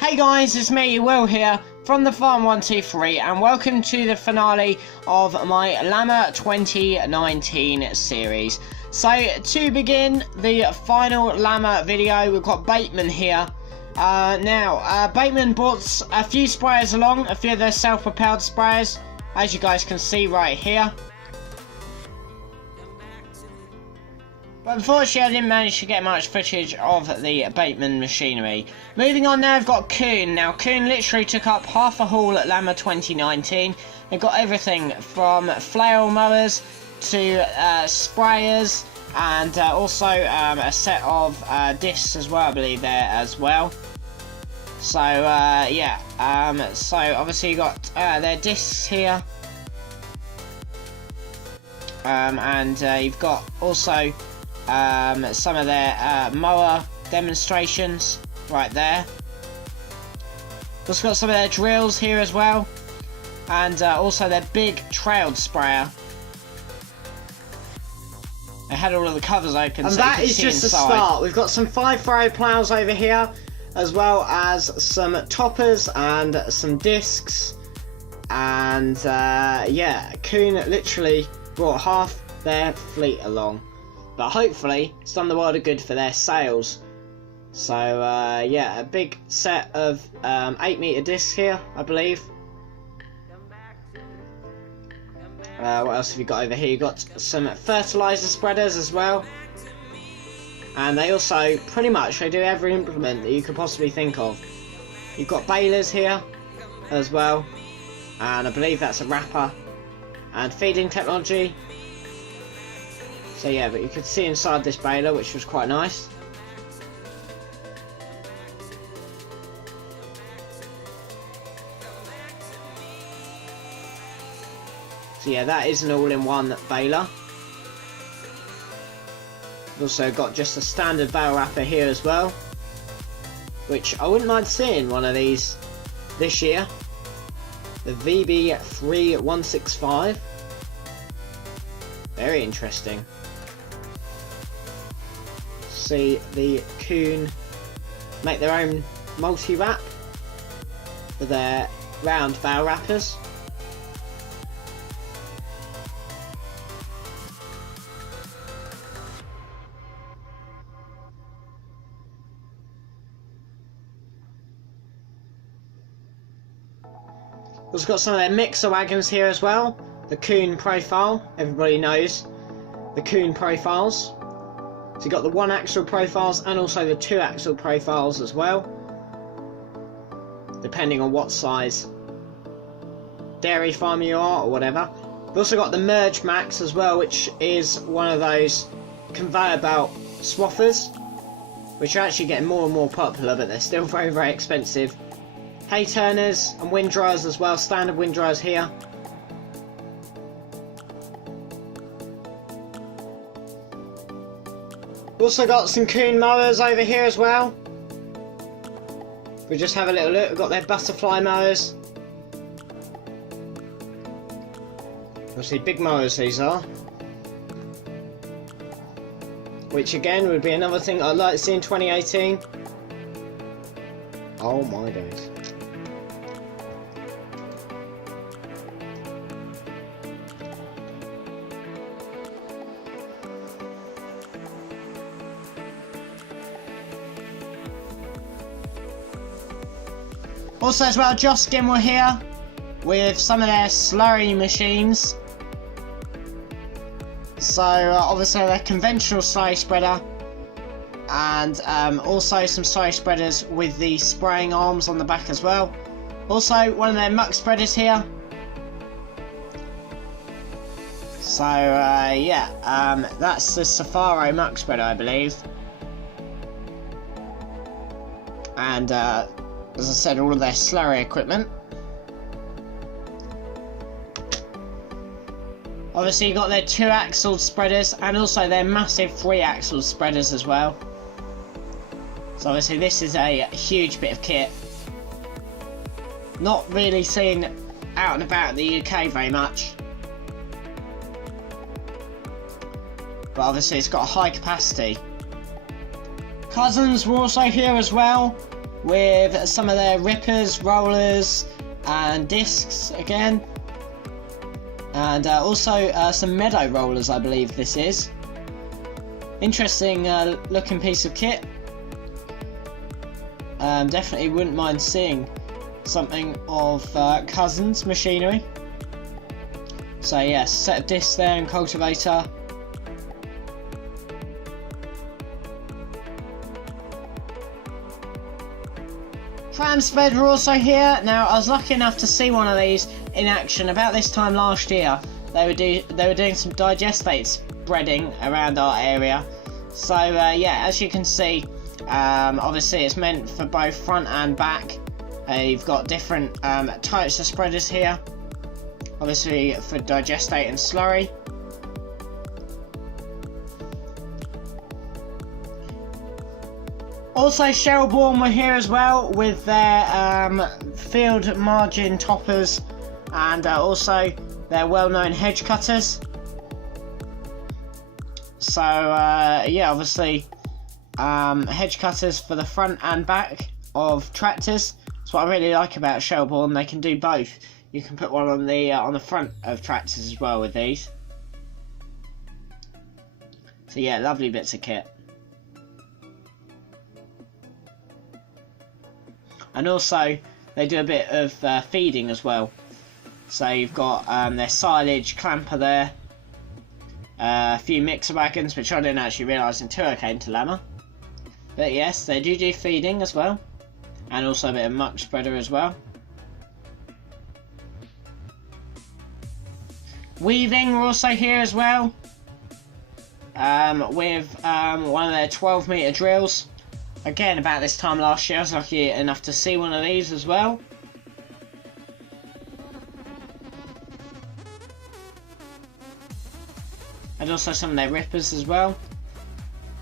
Hey guys, it's me, Will here from the Farm123 and welcome to the finale of my Lamma 2019 series. So to begin the final Lamma video, we've got Bateman here. Bateman brought a few sprayers along, a few of their self-propelled sprayers, as you guys can see right here. But unfortunately I didn't manage to get much footage of the Bateman machinery. Moving on now, I've got Kuhn. Now Kuhn literally took up half a haul at Lamma 2019. They've got everything from flail mowers to sprayers, and also a set of discs as well, I believe, there as well. So so obviously you got their discs here, and you've got also some of their mower demonstrations right there. Also got some of their drills here as well, and also their big trailed sprayer. They had all of the covers open, and so that is just the start. We've got some 5-furrow ploughs over here, as well as some toppers and some discs, and yeah, Kuhn literally brought half their fleet along. But hopefully it's done the world of good for their sales. So yeah, a big set of 8-metre discs here, I believe. What else have you got over here? You've got some fertiliser spreaders as well. And they also, pretty much, they do every implement that you could possibly think of. You've got balers here as well. And I believe that's a wrapper. And feeding technology. So yeah, but you could see inside this baler, which was quite nice. So yeah, that is an all-in-one baler. We've also got just a standard bale wrapper here as well, which I wouldn't mind seeing one of these this year. The VB3165. Very interesting. See the Kuhn make their own multi-wrap for their round bale wrappers. We've got some of their mixer wagons here as well. The Kuhn profile, everybody knows the Kuhn profiles. So you've got the 1-axle profiles and also the 2-axle profiles as well, depending on what size dairy farm you are or whatever. We've also got the Merge Max as well, which is one of those conveyor belt swathers, which are actually getting more and more popular, but they're still very, very expensive. Hay turners and wind dryers as well, standard wind dryers here. We've also got some Kuhn mowers over here as well. We just have a little look. We've got their butterfly mowers. Obviously big mowers these are. Which again would be another thing I'd like to see in 2018. Oh my days. Also as well, Joskin were here with some of their slurry machines. So obviously their conventional slurry spreader, and also some slurry spreaders with the spraying arms on the back as well. Also one of their muck spreaders here. So yeah, that's the Safaro muck spreader, I believe. And as I said, all of their slurry equipment. Obviously you got their 2-axle spreaders and also their massive 3-axle spreaders as well. So obviously this is a huge bit of kit. Not really seen out and about in the UK very much. But obviously it's got a high capacity. Cousins were also here as well, with some of their rippers, rollers and discs again. And also some meadow rollers, I believe this is. Interesting looking piece of kit. Definitely wouldn't mind seeing something of Cousin's machinery. So yes, set of discs there and cultivator. Tram spread are also here. Now I was lucky enough to see one of these in action about this time last year. They were doing some digestate spreading around our area. So yeah, as you can see, obviously it's meant for both front and back. You've got different types of spreaders here. Obviously for digestate and slurry. Also, Shelbourne were here as well with their field margin toppers and also their well-known hedge cutters. So yeah, obviously hedge cutters for the front and back of tractors. That's what I really like about Shelbourne. They can do both. You can put one on the front of tractors as well with these. So yeah, lovely bits of kit. And also, they do a bit of feeding as well. So you've got their silage clamper there. A few mixer wagons, which I didn't actually realise until I came to Lamma. But yes, they do feeding as well. And also a bit of muck spreader as well. Weaving are also here as well. With one of their 12-metre drills. Again, about this time last year, I was lucky enough to see one of these as well. And also some of their rippers as well.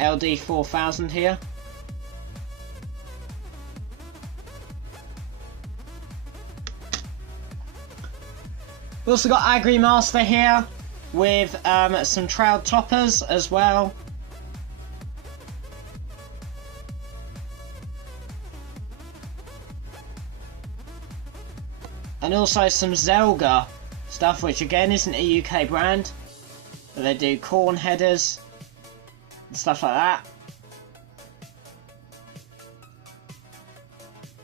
LD 4000 here. We've also got Agri Master here with some trailed toppers as well. And also some Zelga stuff, which again isn't a UK brand, but they do corn headers and stuff like that.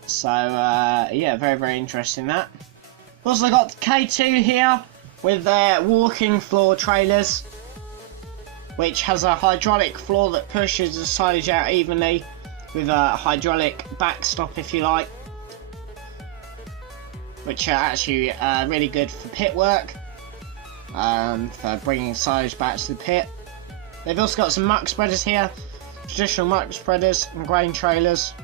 So yeah, very interesting that. We've also got K2 here with their walking floor trailers, which has a hydraulic floor that pushes the silage out evenly with a hydraulic backstop, if you like. Which are actually really good for pit work, for bringing silage back to the pit. They've also got some muck spreaders here, traditional muck spreaders and grain trailers.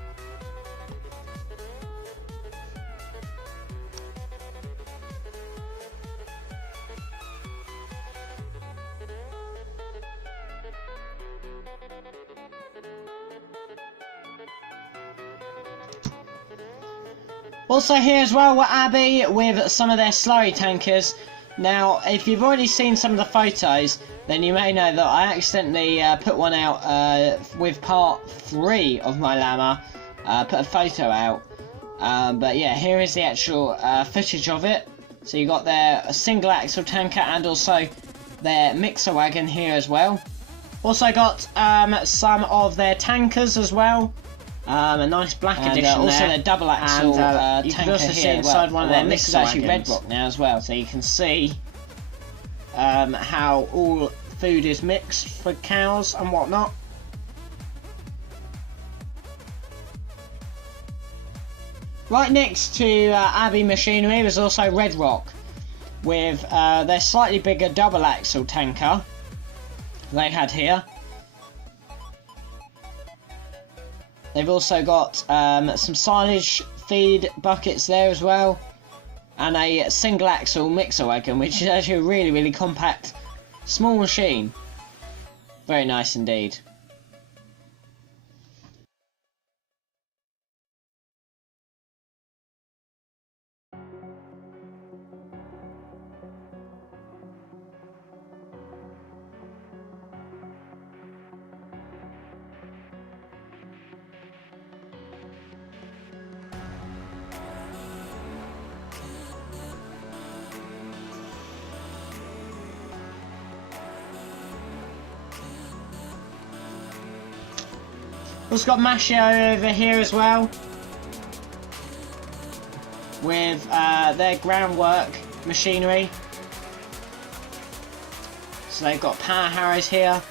Also here as well were Abbey with some of their slurry tankers. Now, if you've already seen some of the photos, then you may know that I accidentally put one out with part 3 of my Lamma, put a photo out. But yeah, here is the actual footage of it. So you got their single axle tanker and also their mixer wagon here as well. Also got some of their tankers as well. A nice black edition also there. Their double axle you tanker can also see inside one of their mixers. This is actually Red Rock now as well, so you can see how all food is mixed for cows and whatnot. Right next to Abbey Machinery was also Red Rock with their slightly bigger double axle tanker they had here. They've also got some silage feed buckets there as well, and a single axle mixer wagon, which is actually a really compact, small machine. Very nice indeed. Also got Mashio over here as well, with their groundwork machinery. So they've got power harrows here.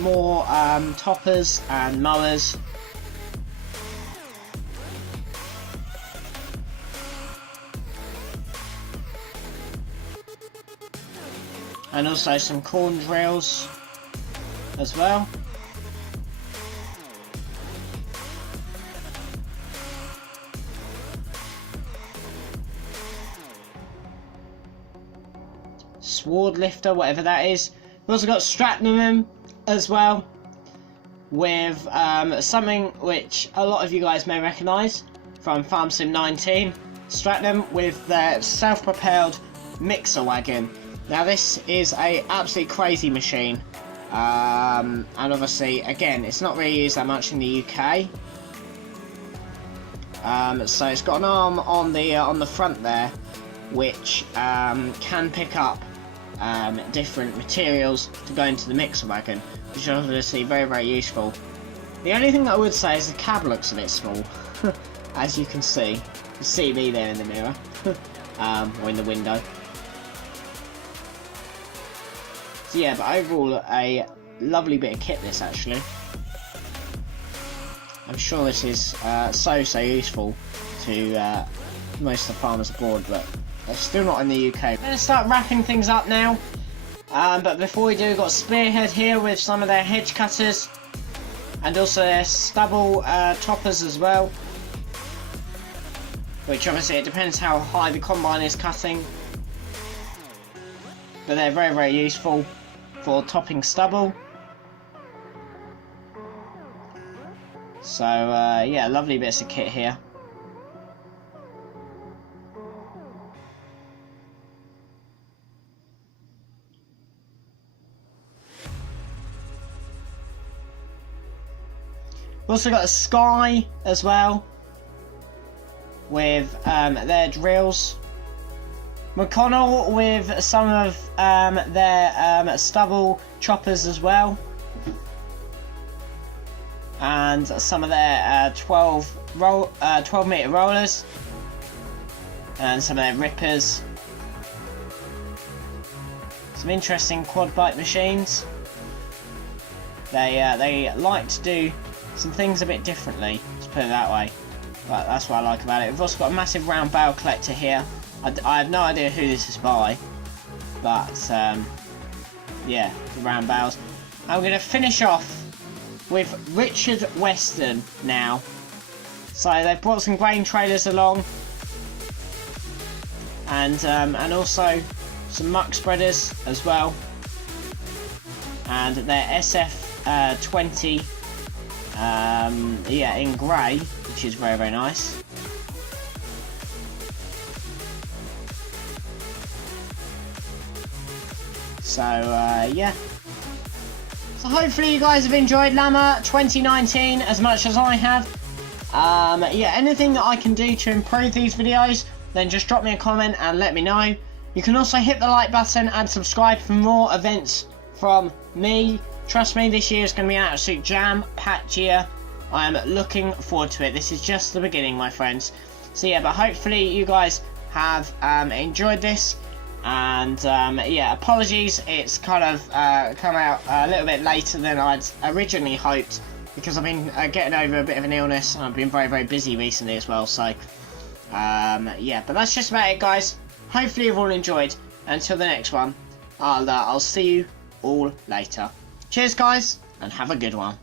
More toppers and mowers. And also some corn drills as well. Sword lifter, whatever that is. We've also got Stratnum as well, with something which a lot of you guys may recognise from Farm Sim 19. Stratnum with their self-propelled mixer wagon. Now this is a absolutely crazy machine, and obviously again it's not really used that much in the UK. So it's got an arm on the front there, which can pick up different materials to go into the mixer wagon, which is obviously very, very useful. The only thing that I would say is the cab looks a bit small, as you can see. You can see me there in the mirror, or in the window. So yeah, but overall a lovely bit of kit this actually. I'm sure this is so useful to most of the farmers abroad, but they're still not in the UK. I'm going to start wrapping things up now, but before we do, we've got Spearhead here with some of their hedge cutters, and also their stubble toppers as well, which obviously it depends how high the combine is cutting, but they're very, very useful for topping stubble. So yeah, lovely bits of kit here. We've also got a Sky as well, with their drills. McConnell with some of their stubble choppers as well, and some of their 12 meter rollers, and some of their rippers. Some interesting quad bike machines. They like to do some things a bit differently, let's put it that way. But that's what I like about it. We've also got a massive round barrel collector here. I have no idea who this is by, but yeah, the round barrels. I'm going to finish off with Richard Weston now. So they've brought some grain trailers along, and also some muck spreaders as well, and their SF20 yeah, in grey, which is very, very nice. So yeah, so hopefully you guys have enjoyed Lamma 2019 as much as I have. Yeah, anything that I can do to improve these videos, then just drop me a comment and let me know. You can also hit the like button and subscribe for more events from me. Trust me, this year is going to be an absolute jam-packed year. I am looking forward to it. This is just the beginning, my friends. So yeah, but hopefully you guys have enjoyed this. And yeah, apologies, it's kind of come out a little bit later than I'd originally hoped, because I've been getting over a bit of an illness, and I've been very, very busy recently as well. So yeah, but that's just about it, guys. Hopefully you've all enjoyed. Until the next one, I'll see you all later. Cheers, guys, and have a good one.